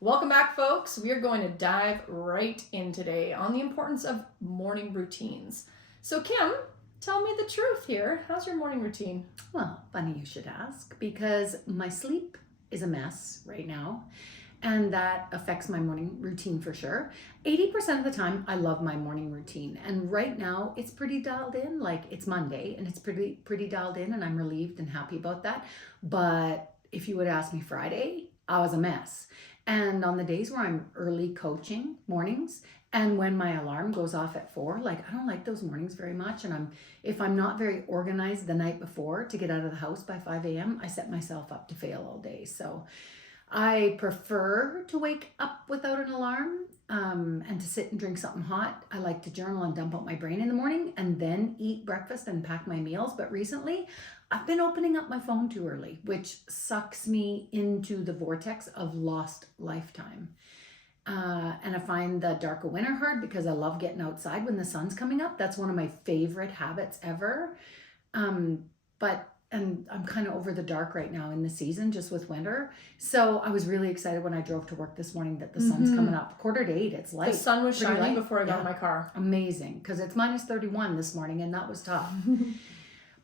Welcome back, folks. We are going to dive right in today on the importance of morning routines. So, Kim, tell me the truth here. How's your morning routine? Well, funny you should ask, because my sleep is a mess right now, and that affects my morning routine for sure. 80% of the time, I love my morning routine, and right now it's pretty dialed in. Like, it's Monday, and it's pretty dialed in, and I'm relieved and happy about that. But if you would ask me Friday, I was a mess. And on the days where I'm early coaching mornings, and when my alarm goes off at 4, like, I don't like those mornings very much. And if I'm not very organized the night before to get out of the house by 5 a.m., I set myself up to fail all day. So I prefer to wake up without an alarm, and to sit and drink something hot. I like to journal and dump out my brain in the morning and then eat breakfast and pack my meals. But recently, I've been opening up my phone too early, which sucks me into the vortex of lost lifetime. And I find the darker winter hard because I love getting outside when the sun's coming up. That's one of my favorite habits ever. And I'm kind of over the dark right now in the season, just with winter. So I was really excited when I drove to work this morning that the sun's coming up. 7:45, it's light. The sun was Pretty shining light. before I got Yeah. in my car. Amazing, because it's minus 31 this morning, and that was tough.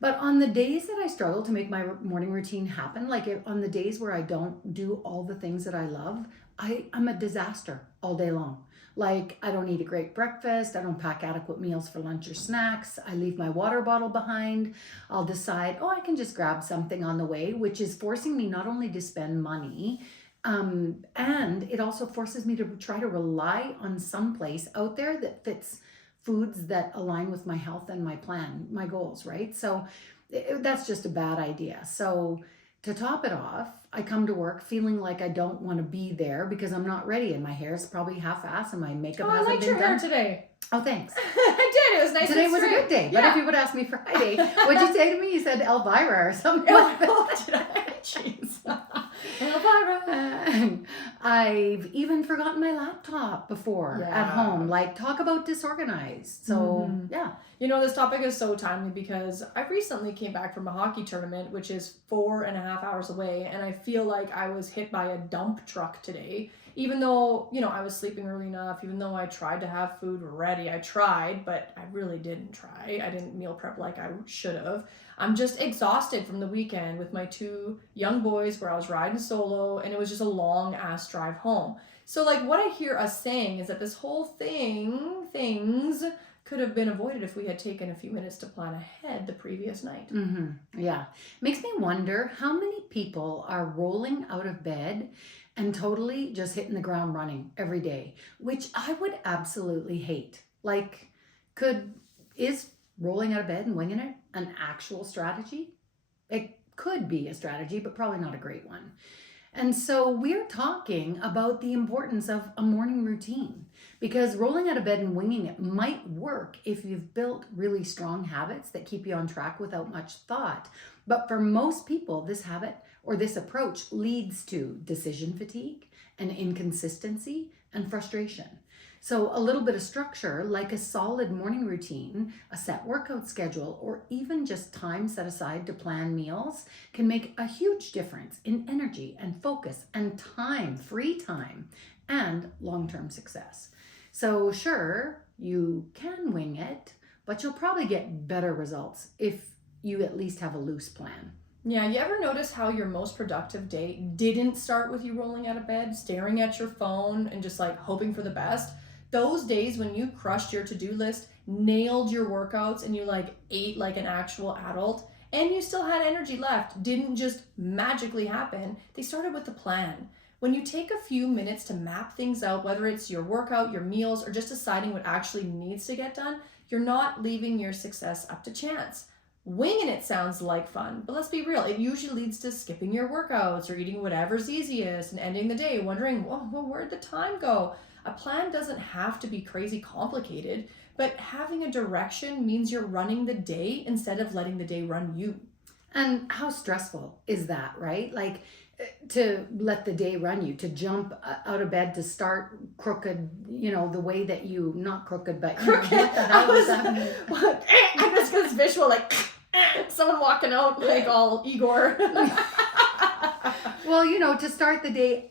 But on the days that I struggle to make my morning routine happen, on the days where I don't do all the things that I love, I'm a disaster all day long. Like, I don't eat a great breakfast. I don't pack adequate meals for lunch or snacks. I leave my water bottle behind. I'll decide, I can just grab something on the way, which is forcing me not only to spend money, and it also forces me to try to rely on some place out there that fits foods that align with my health and my plan, my goals, right? So that's just a bad idea. So to top it off, I come to work feeling like I don't want to be there because I'm not ready, and my hair's probably half-assed and my makeup I hasn't liked been your hair done. today. Oh, thanks. I did. It was nice. Today and was a straight. good day. But Yeah. if you would ask me Friday, what'd you say to me? You said Elvira or something like that. Oh, did I? Jeez. Elvira. I've even forgotten my laptop before at home. Like, talk about disorganized. So, yeah. You know, this topic is so timely because I recently came back from a hockey tournament, which is 4.5 hours away, and I feel like I was hit by a dump truck today. Even though, I was sleeping early enough, even though I tried to have food ready, I tried, but I really didn't try. I didn't meal prep like I should have. I'm just exhausted from the weekend with my 2 young boys where I was riding solo, and it was just a long ass drive home. So like what I hear us saying is that this whole things could have been avoided if we had taken a few minutes to plan ahead the previous night. Yeah. Makes me wonder how many people are rolling out of bed and totally just hitting the ground running every day, which I would absolutely hate. Like, is rolling out of bed and winging it an actual strategy? It could be a strategy, but probably not a great one. And so we're talking about the importance of a morning routine, because rolling out of bed and winging it might work if you've built really strong habits that keep you on track without much thought. But for most people, this habit or this approach leads to decision fatigue and inconsistency and frustration. So a little bit of structure, like a solid morning routine, a set workout schedule, or even just time set aside to plan meals, can make a huge difference in energy and focus and time, free time, and long-term success. So sure, you can wing it, but you'll probably get better results if you at least have a loose plan. Yeah, you ever notice how your most productive day didn't start with you rolling out of bed, staring at your phone, and just like hoping for the best? Those days when you crushed your to-do list, nailed your workouts, and you like ate like an actual adult, and you still had energy left, didn't just magically happen. They started with a plan. When you take a few minutes to map things out, whether it's your workout, your meals, or just deciding what actually needs to get done, you're not leaving your success up to chance. Winging it sounds like fun, but let's be real. It usually leads to skipping your workouts or eating whatever's easiest and ending the day wondering, well, where'd the time go? A plan doesn't have to be crazy complicated, but having a direction means you're running the day instead of letting the day run you. And how stressful is that, right? Like, to let the day run you, to jump out of bed, to start crooked, the way that you, not crooked, but Crooked. What the hell does that mean? I just got this visual like someone walking out like all Igor. Well, to start the day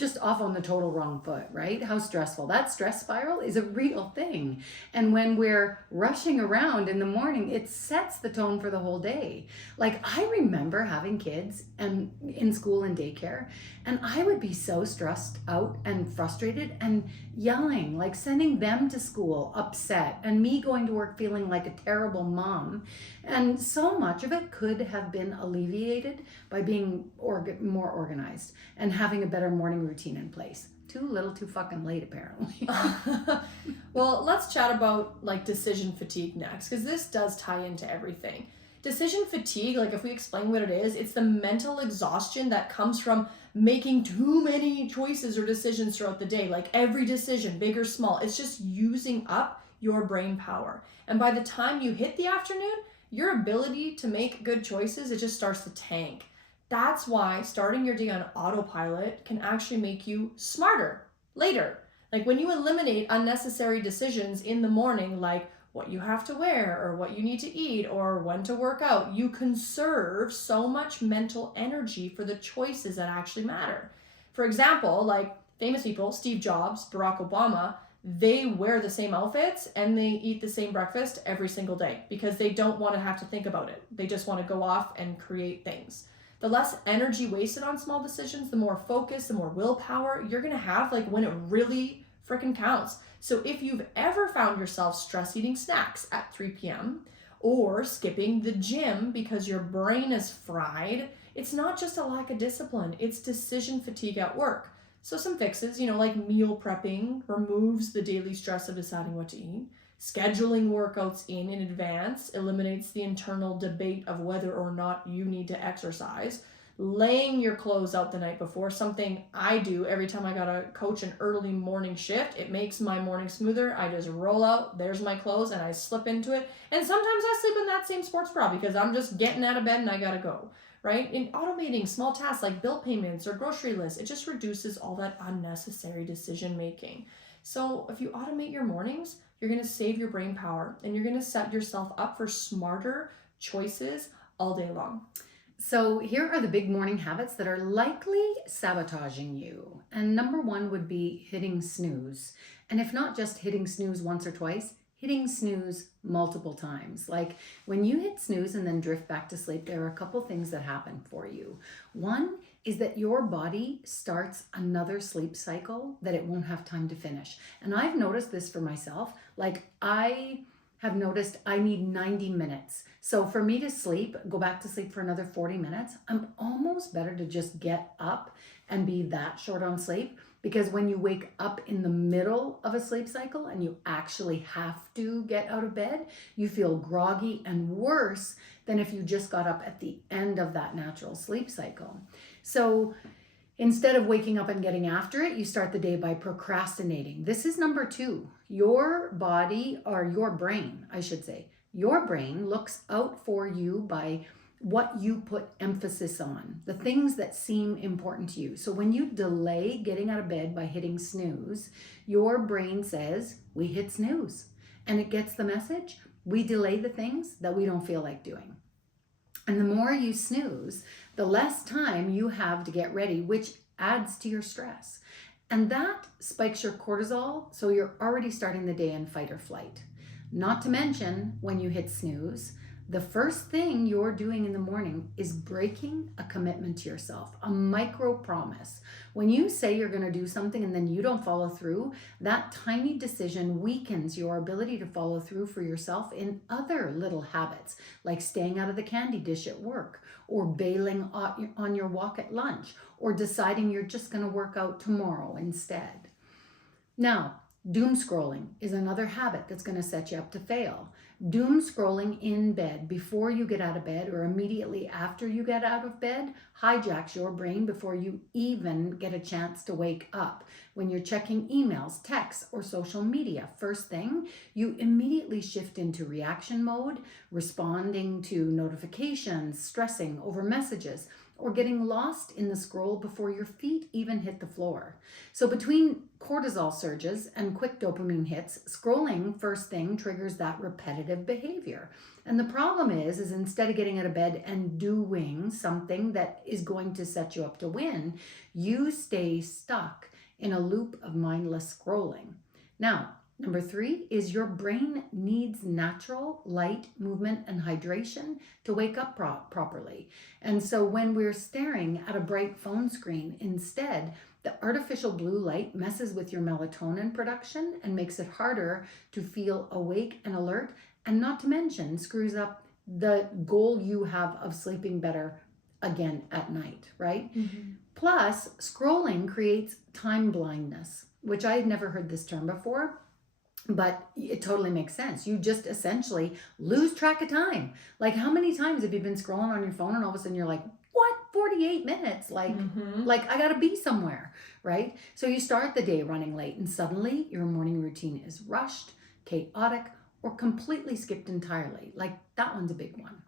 just off on the total wrong foot, right? How stressful. That stress spiral is a real thing. And when we're rushing around in the morning, it sets the tone for the whole day. Like I remember having kids and in school and daycare, and I would be so stressed out and frustrated and yelling, like sending them to school upset and me going to work feeling like a terrible mom. And so much of it could have been alleviated by being more organized and having a better morning routine in place. Too little, too fucking late, apparently. Well, let's chat about like decision fatigue next, because this does tie into everything. Decision fatigue, like if we explain what it is, it's the mental exhaustion that comes from making too many choices or decisions throughout the day. Like every decision, big or small, it's just using up your brain power. And by the time you hit the afternoon, your ability to make good choices, it just starts to tank. That's why starting your day on autopilot can actually make you smarter later. Like when you eliminate unnecessary decisions in the morning, like what you have to wear or what you need to eat or when to work out, you conserve so much mental energy for the choices that actually matter. For example, like famous people, Steve Jobs, Barack Obama, they wear the same outfits and they eat the same breakfast every single day because they don't want to have to think about it. They just want to go off and create things. The less energy wasted on small decisions, the more focus, the more willpower you're going to have like when it really freaking counts. So if you've ever found yourself stress eating snacks at 3 p.m. or skipping the gym because your brain is fried, it's not just a lack of discipline, it's decision fatigue at work. So some fixes, like meal prepping removes the daily stress of deciding what to eat. Scheduling workouts in advance eliminates the internal debate of whether or not you need to exercise. Laying your clothes out the night before, something I do every time I gotta coach an early morning shift. It makes my morning smoother. I just roll out, there's my clothes, and I slip into it. And sometimes I sleep in that same sports bra because I'm just getting out of bed and I gotta go, right? In automating small tasks like bill payments or grocery lists, it just reduces all that unnecessary decision making. So if you automate your mornings, you're going to save your brain power and you're going to set yourself up for smarter choices all day long. So here are the big morning habits that are likely sabotaging you. And number one would be hitting snooze. And if not just hitting snooze once or twice, hitting snooze multiple times. Like when you hit snooze and then drift back to sleep, there are a couple things that happen for you. One is that your body starts another sleep cycle that it won't have time to finish. And I've noticed this for myself. Like I have noticed I need 90 minutes. So for me to sleep, go back to sleep for another 40 minutes, I'm almost better to just get up and be that short on sleep. Because when you wake up in the middle of a sleep cycle and you actually have to get out of bed, you feel groggy and worse than if you just got up at the end of that natural sleep cycle. So instead of waking up and getting after it, you start the day by procrastinating. This is number two. Your body, or your brain, I should say, your brain looks out for you by what you put emphasis on, the things that seem important to you. So when you delay getting out of bed by hitting snooze, your brain says, we hit snooze. And it gets the message, we delay the things that we don't feel like doing. And the more you snooze, the less time you have to get ready, which adds to your stress. And that spikes your cortisol, so you're already starting the day in fight or flight. Not to mention, when you hit snooze, the first thing you're doing in the morning is breaking a commitment to yourself, a micro promise. When you say you're going to do something and then you don't follow through, that tiny decision weakens your ability to follow through for yourself in other little habits, like staying out of the candy dish at work, or bailing on your walk at lunch, or deciding you're just going to work out tomorrow instead. Now, doom scrolling is another habit that's going to set you up to fail. Doom scrolling in bed before you get out of bed or immediately after you get out of bed hijacks your brain before you even get a chance to wake up. When you're checking emails, texts, or social media, first thing, you immediately shift into reaction mode, responding to notifications, stressing over messages, or getting lost in the scroll before your feet even hit the floor. So, between cortisol surges and quick dopamine hits, scrolling first thing triggers that repetitive behavior. And the problem is instead of getting out of bed and doing something that is going to set you up to win, you stay stuck in a loop of mindless scrolling. Now, number 3 is your brain needs natural light, movement, and hydration to wake up properly. And so when we're staring at a bright phone screen instead, the artificial blue light messes with your melatonin production and makes it harder to feel awake and alert, and not to mention screws up the goal you have of sleeping better again at night, right? Mm-hmm. Plus, scrolling creates time blindness, which I had never heard this term before. But it totally makes sense. You just essentially lose track of time. Like, how many times have you been scrolling on your phone and all of a sudden you're like, what? 48 minutes? Like I got to be somewhere, right? So you start the day running late and suddenly your morning routine is rushed, chaotic, or completely skipped entirely. Like, that one's a big one.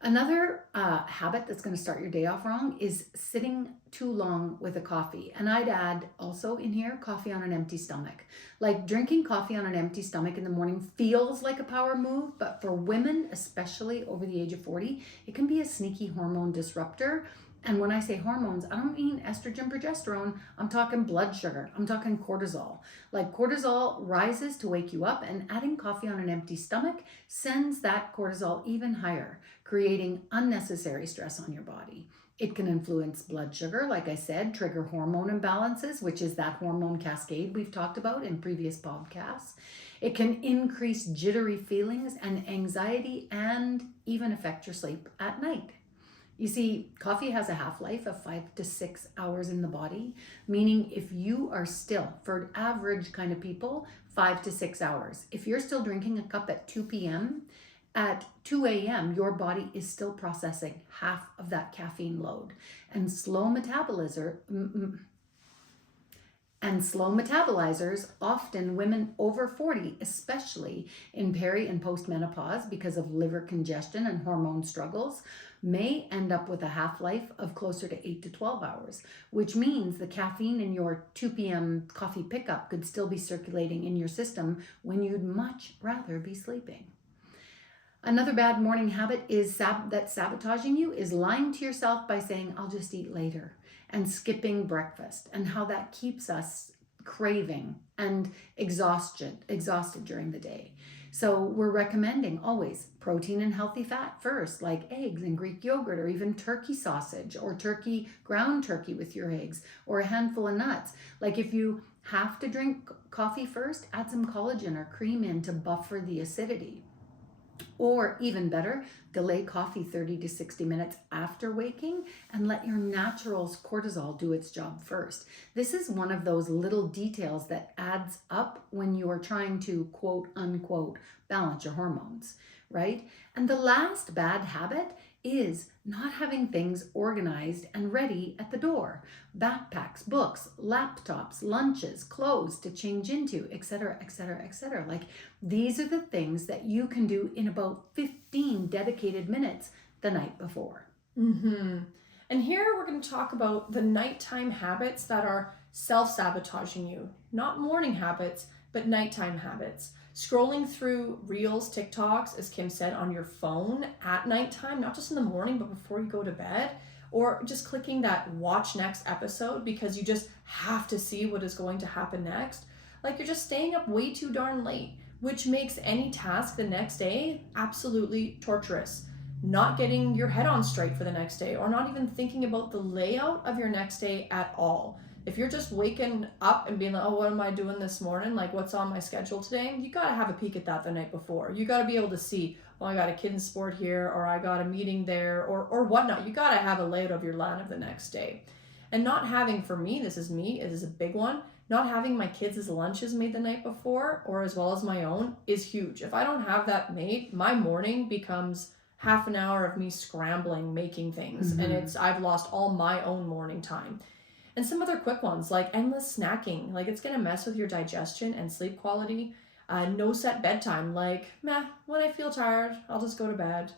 Another habit that's going to start your day off wrong is sitting too long with a coffee. And I'd add also in here, coffee on an empty stomach. Like, drinking coffee on an empty stomach in the morning feels like a power move, but for women, especially over the age of 40, it can be a sneaky hormone disruptor. And when I say hormones, I don't mean estrogen, progesterone. I'm talking blood sugar. I'm talking cortisol. Like, cortisol rises to wake you up, and adding coffee on an empty stomach sends that cortisol even higher, creating unnecessary stress on your body. It can influence blood sugar, like I said, trigger hormone imbalances, which is that hormone cascade we've talked about in previous podcasts. It can increase jittery feelings and anxiety, and even affect your sleep at night. You see, coffee has a half-life of 5 to 6 hours in the body, meaning if you are still, for average kind of people, 5 to 6 hours. If you're still drinking a cup at 2 p.m., at 2 a.m., your body is still processing half of that caffeine load. And slow metabolizers, often women over 40, especially in peri and postmenopause because of liver congestion and hormone struggles, may end up with a half-life of closer to 8 to 12 hours, which means the caffeine in your 2 p.m. coffee pickup could still be circulating in your system when you'd much rather be sleeping. Another bad morning habit is that's sabotaging you is lying to yourself by saying, I'll just eat later, and skipping breakfast, and how that keeps us craving and exhausted during the day. So we're recommending always protein and healthy fat first, like eggs and Greek yogurt, or even turkey sausage, or ground turkey with your eggs, or a handful of nuts. Like, if you have to drink coffee first, add some collagen or cream in to buffer the acidity. Or even better, delay coffee 30 to 60 minutes after waking and let your natural cortisol do its job first. This is one of those little details that adds up when you are trying to quote unquote balance your hormones, right? And the last bad habit is not having things organized and ready at the door. Backpacks, books, laptops, lunches, clothes to change into, etc., etc., etc. Like, these are the things that you can do in about 15 dedicated minutes the night before. Mm-hmm. And here we're going to talk about the nighttime habits that are self-sabotaging you. Not morning habits, but nighttime habits. Scrolling through Reels, TikToks, as Kim said, on your phone at nighttime, not just in the morning, but before you go to bed. Or just clicking that watch next episode because you just have to see what is going to happen next. Like, you're just staying up way too darn late, which makes any task the next day absolutely torturous. Not getting your head on straight for the next day, or not even thinking about the layout of your next day at all. If you're just waking up and being like, oh, what am I doing this morning? Like, what's on my schedule today? You got to have a peek at that the night before. You got to be able to see, well, I got a kid's sport here, or I got a meeting there, or whatnot. You got to have a layout of your plan of the next day. And not having, for me, this is a big one, not having my kids' lunches made the night before, or as well as my own, is huge. If I don't have that made, my morning becomes half an hour of me scrambling, making things. Mm-hmm. And I've lost all my own morning time. And some other quick ones, like endless snacking. Like, it's going to mess with your digestion and sleep quality. No set bedtime. Like, when I feel tired, I'll just go to bed.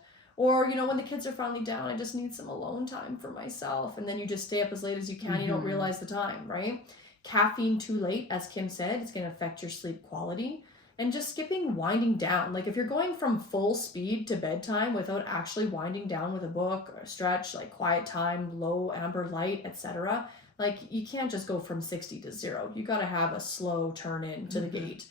Or, when the kids are finally down, I just need some alone time for myself. And then you just stay up as late as you can. You don't realize the time, right? Caffeine too late, as Kim said, it's going to affect your sleep quality. And just skipping winding down. Like if you're going from full speed to bedtime without actually winding down with a book or a stretch, like quiet time, low amber light, etc., like you can't just go from 60 to 0. You got to have a slow turn in to the gate.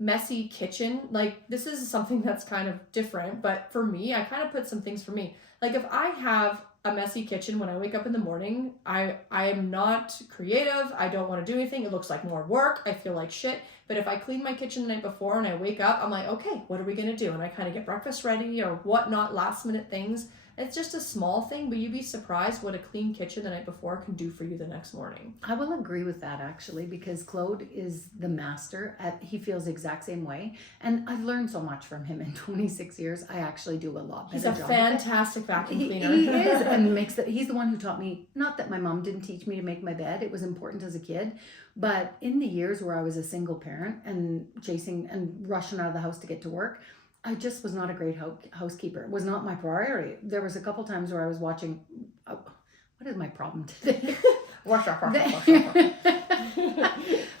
Messy kitchen, like this is something that's kind of different, but for me, I kind of put some things for me. Like if I have a messy kitchen when I wake up in the morning, I am not creative. I don't want to do anything. It looks like more work. I feel like shit. But if I clean my kitchen the night before and I wake up, I'm like, okay, what are we going to do? And I kind of get breakfast ready or whatnot, last minute things. It's just a small thing, but you'd be surprised what a clean kitchen the night before can do for you the next morning. I will agree with that actually, because Claude is the master he feels the exact same way. And I've learned so much from him in 26 years. I actually do a lot better job. He's a fantastic vacuum cleaner. He is, and he's the one who taught me, not that my mom didn't teach me to make my bed. It was important as a kid. But in the years where I was a single parent and chasing and rushing out of the house to get to work, I just was not a great housekeeper. It was not my priority. There was a couple times where I was watching, what is my problem today?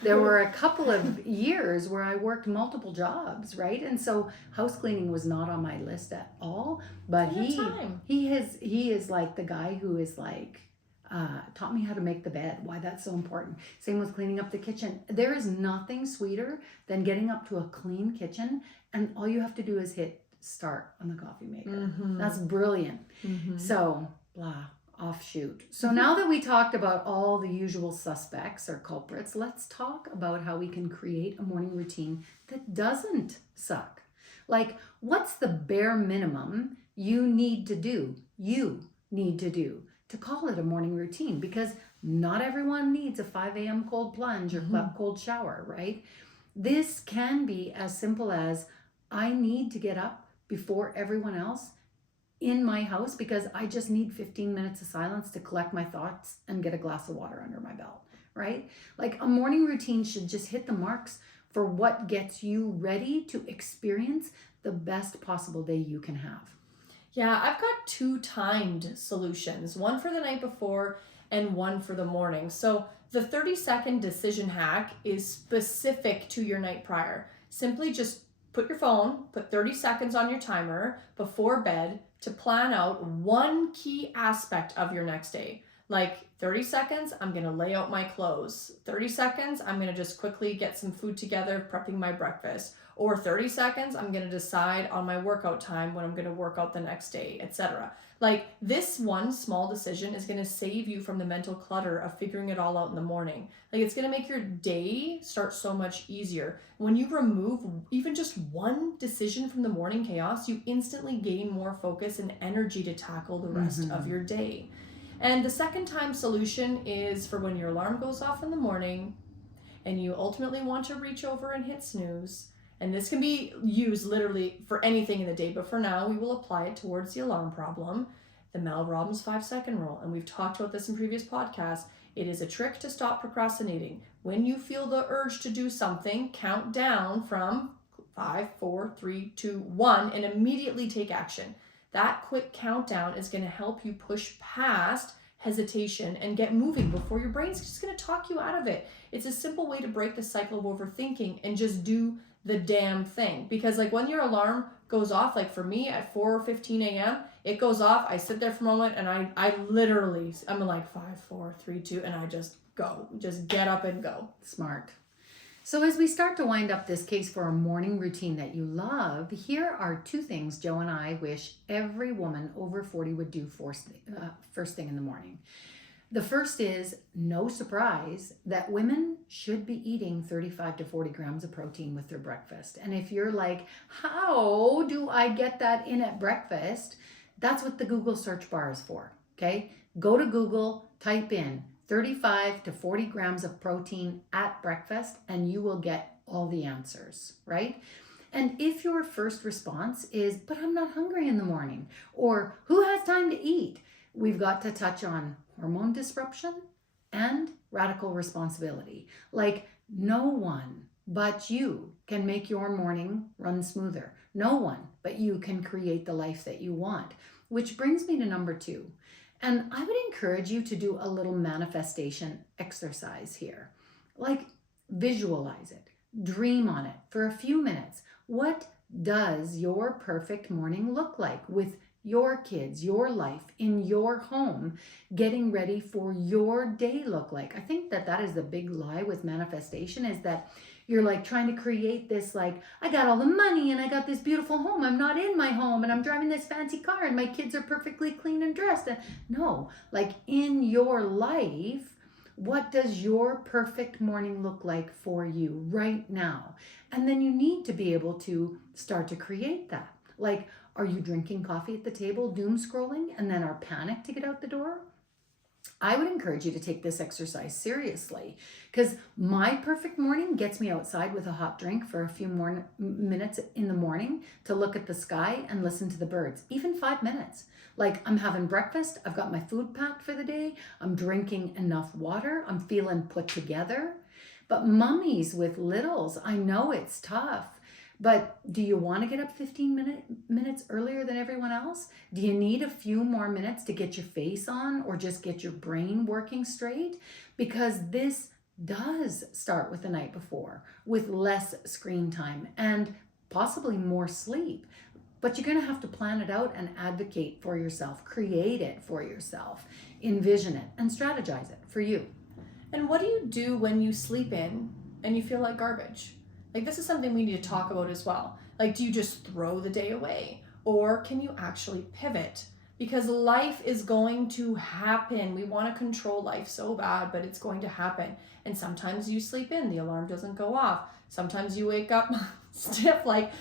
There were a couple of years where I worked multiple jobs, right? And so house cleaning was not on my list at all. But he is like the guy who is like, taught me how to make the bed, why that's so important. Same with cleaning up the kitchen. There is nothing sweeter than getting up to a clean kitchen and all you have to do is hit start on the coffee maker. That's brilliant. So, offshoot. So now that we talked about all the usual suspects or culprits, let's talk about how we can create a morning routine that doesn't suck. Like, what's the bare minimum you need to do to call it a morning routine? Because not everyone needs a 5 a.m. cold plunge or cold shower, right? This can be as simple as I need to get up before everyone else in my house because I just need 15 minutes of silence to collect my thoughts and get a glass of water under my belt, right? Like a morning routine should just hit the marks for what gets you ready to experience the best possible day you can have. Yeah, I've got 2 timed solutions, one for the night before and one for the morning. So the 30-second decision hack is specific to your night prior. Simply just put 30 seconds on your timer before bed to plan out one key aspect of your next day. Like 30 seconds, I'm going to lay out my clothes. 30 seconds, I'm going to just quickly get some food together, prepping my breakfast. Or 30 seconds, I'm going to decide on my workout time when I'm going to work out the next day, etc. Like this one small decision is going to save you from the mental clutter of figuring it all out in the morning. Like it's going to make your day start so much easier. When you remove even just one decision from the morning chaos, you instantly gain more focus and energy to tackle the rest of your day. And the second time solution is for when your alarm goes off in the morning and you ultimately want to reach over and hit snooze. And this can be used literally for anything in the day, but for now we will apply it towards the alarm problem, the Mel Robbins 5-second rule. And we've talked about this in previous podcasts. It is a trick to stop procrastinating. When you feel the urge to do something, count down from 5, 4, 3, 2, 1, and immediately take action. That quick countdown is going to help you push past hesitation and get moving before your brain's just going to talk you out of it. It's a simple way to break the cycle of overthinking and just do the damn thing. Because like when your alarm goes off, like for me at 4:15 a.m., it goes off, I sit there for a moment and I'm like 5, 4, 3, 2, and I just go, just get up and go. Smart. So as we start to wind up this case for a morning routine that you love, here are 2 things Joe and I wish every woman over 40 would do first thing in the morning. The first is, no surprise, that women should be eating 35 to 40 grams of protein with their breakfast. And if you're like, how do I get that in at breakfast? That's what the Google search bar is for, okay? Go to Google, type in 35 to 40 grams of protein at breakfast, and you will get all the answers, right? And if your first response is, but I'm not hungry in the morning, or who has time to eat? We've got to touch on hormone disruption and radical responsibility. Like no one but you can make your morning run smoother. No one but you can create the life that you want. which brings me to number 2. And I would encourage you to do a little manifestation exercise here. Like, visualize it, dream on it for a few minutes. What does your perfect morning look like with your kids, your life, in your home, getting ready for your day look like? I think that is the big lie with manifestation, is that you're like trying to create this, like, I got all the money and I got this beautiful home. I'm not in my home and I'm driving this fancy car and my kids are perfectly clean and dressed. No, like, in your life, what does your perfect morning look like for you right now? And then you need to be able to start to create that. Like, are you drinking coffee at the table, doom scrolling, and then are panicked to get out the door? I would encourage you to take this exercise seriously, because my perfect morning gets me outside with a hot drink for a few more minutes in the morning to look at the sky and listen to the birds, even 5 minutes. Like, I'm having breakfast, I've got my food packed for the day, I'm drinking enough water, I'm feeling put together. But mummies with littles, I know it's tough. But do you want to get up 15 minutes earlier than everyone else? Do you need a few more minutes to get your face on or just get your brain working straight? Because this does start with the night before, with less screen time and possibly more sleep. But you're going to have to plan it out and advocate for yourself, create it for yourself, envision it, and strategize it for you. And what do you do when you sleep in and you feel like garbage? Like, this is something we need to talk about as well. Like, do you just throw the day away? Or can you actually pivot? Because life is going to happen. We want to control life so bad, but it's going to happen. And sometimes you sleep in, the alarm doesn't go off. Sometimes you wake up stiff like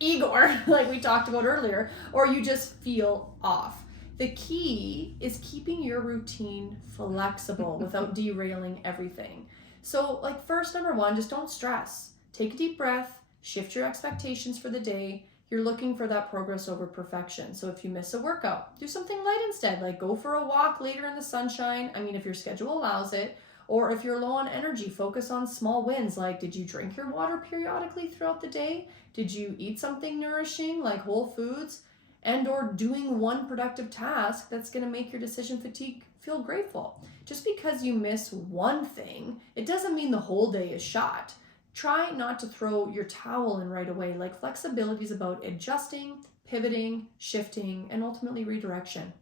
Igor, like we talked about earlier, or you just feel off. The key is keeping your routine flexible without derailing everything. So, like, first, number 1, just don't stress. Take a deep breath, shift your expectations for the day. You're looking for that progress over perfection. So if you miss a workout, do something light instead, like go for a walk later in the sunshine. I mean, if your schedule allows it. Or if you're low on energy, focus on small wins, like, did you drink your water periodically throughout the day? Did you eat something nourishing, like whole foods? And or doing one productive task that's going to make your decision fatigue feel grateful. Just because you miss one thing, it doesn't mean the whole day is shot. Try not to throw your towel in right away. Like, flexibility is about adjusting, pivoting, shifting, and ultimately redirection.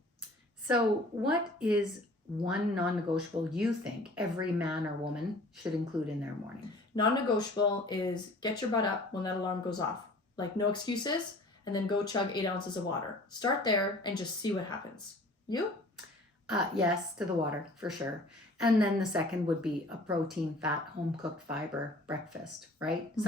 So what is one non-negotiable you think every man or woman should include in their morning? Non-negotiable is get your butt up when that alarm goes off. Like, no excuses, and then go chug 8 ounces of water. Start there and just see what happens. You? Yes, to the water, for sure. And then the second would be a protein, fat, home-cooked fiber breakfast, right? Mm-hmm.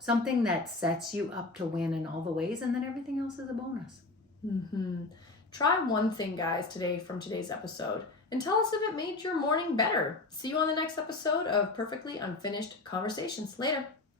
Something that sets you up to win in all the ways, and then everything else is a bonus. Mm-hmm. Try one thing, guys, today from today's episode, and tell us if it made your morning better. See you on the next episode of Perfectly Unfinished Conversations. Later.